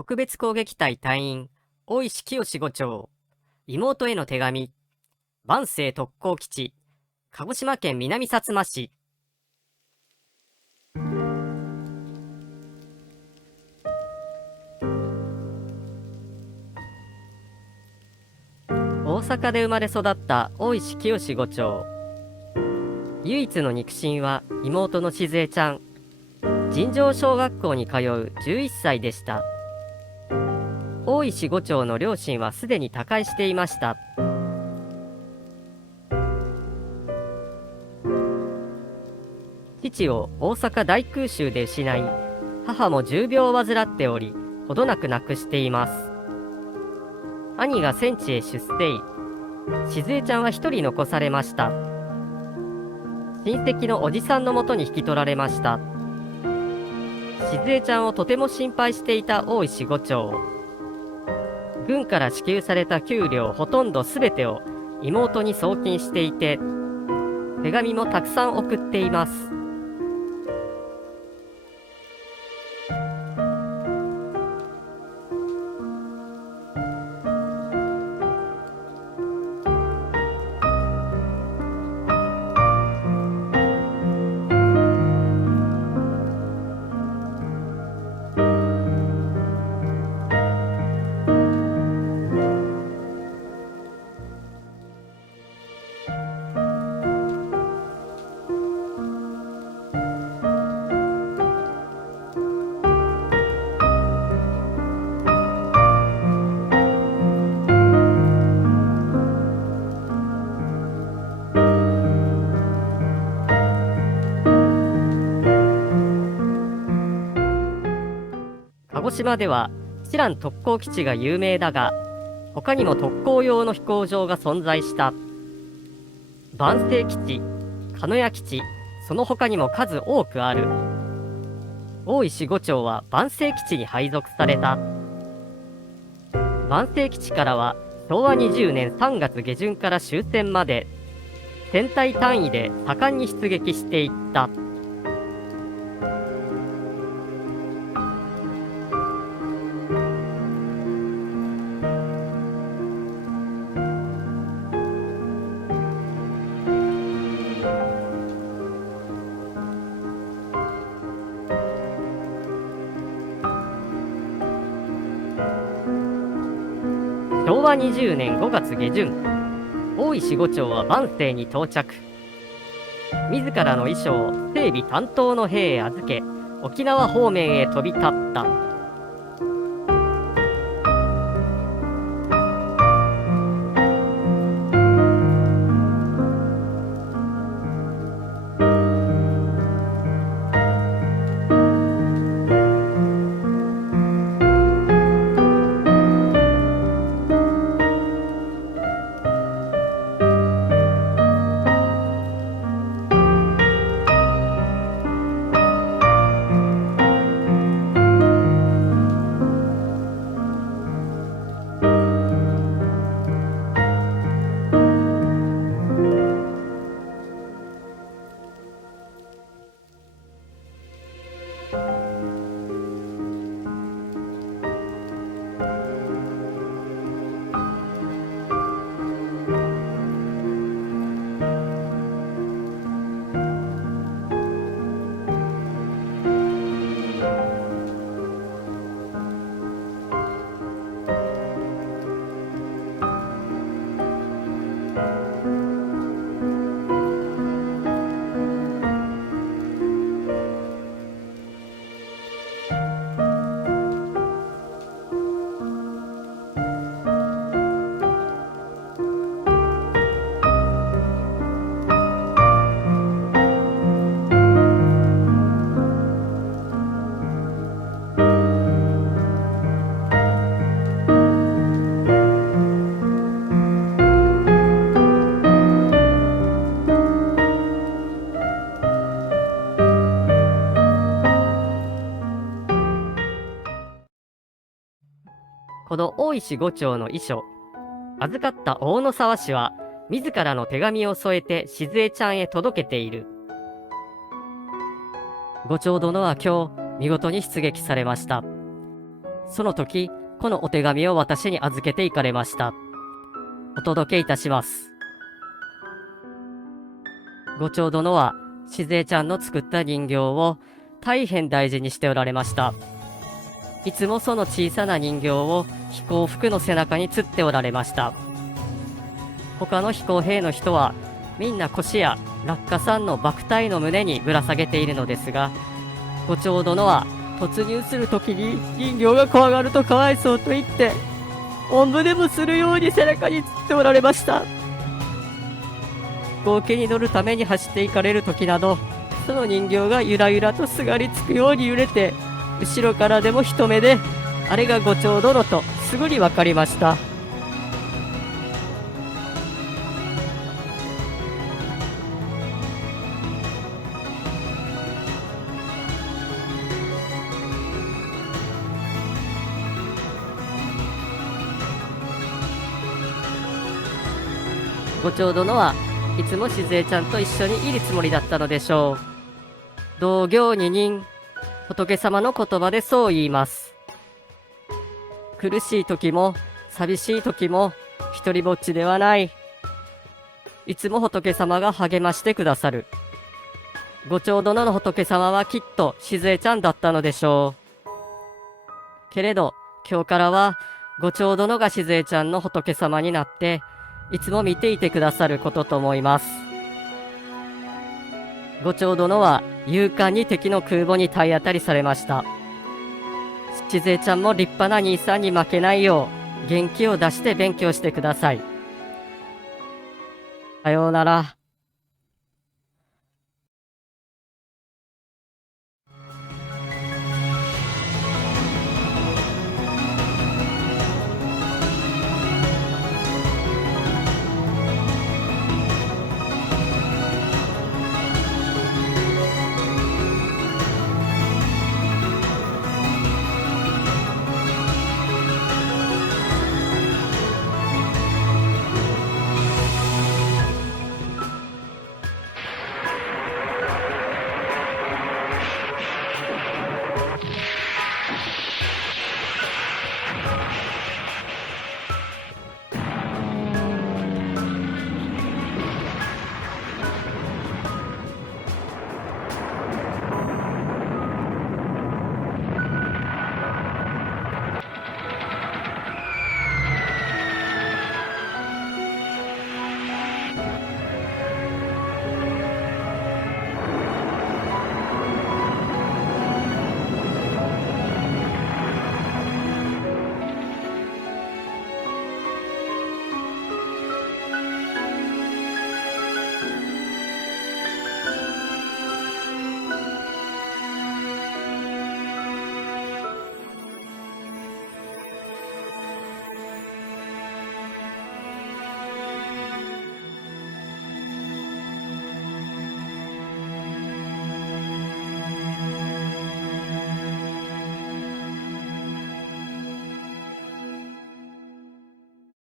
特別攻撃隊隊員、大石清伍長、妹への手紙、万世特攻基地、鹿児島県南さつま市。大阪で生まれ育った大石清伍長。唯一の肉親は妹の静江ちゃん。尋常小学校に通う11歳でした。大石伍長の両親はすでに他界していました。父を大阪大空襲で失い、母も重病を患っており、ほどなく亡くしています。兄が戦地へ出征。静江ちゃんは一人残されました。親戚のおじさんのもとに引き取られました。静江ちゃんをとても心配していた大石伍長。軍から支給された給料ほとんどすべてを妹に送金していて、手紙もたくさん送っています。鹿児島では知覧特攻基地が有名だが、他にも特攻用の飛行場が存在した。万世基地、鹿屋基地、その他にも数多くある。大石伍長は万世基地に配属された。万世基地からは昭和20年3月下旬から終戦まで戦隊単位で盛んに出撃していった。昭和20年5月下旬、大石伍長は万世に到着。自らの衣装を整備担当の兵へ預け、沖縄方面へ飛び立った。この大石伍長の遺書、預かった大野沢氏は自らの手紙を添えて静江ちゃんへ届けている。伍長殿は今日見事に出撃されました。その時、このお手紙を私に預けていかれました。お届けいたします。五長殿は、しずえちゃんの作った人形を大変大事にしておられました。いつもその小さな人形を飛行服の背中に吊っておられました。他の飛行兵の人は、みんな腰や落下傘の爆体の胸にぶら下げているのですが、五長殿は突入するときに人形が怖がるとかわいそうと言って、おんぶでもするように背中に吊っておられました。飛行機に乗るために走っていかれるときなど、その人形がゆらゆらとすがりつくように揺れて、後ろからでも一目で、あれが五長殿とすぐにわかりました。五長殿はいつもしずえちゃんと一緒にいるつもりだったのでしょう。同行二人、仏様の言葉でそう言います。苦しい時も寂しい時も一りぼっちではない。いつも仏様が励ましてくださる。五長殿の仏様はきっとしずえちゃんだったのでしょう。けれど今日からは五長殿がしずえちゃんの仏様になっていつも見ていてくださることと思います。五長殿は勇敢に敵の空母に体当たりされました。しずえちゃんも立派な兄さんに負けないよう元気を出して勉強してください。さようなら。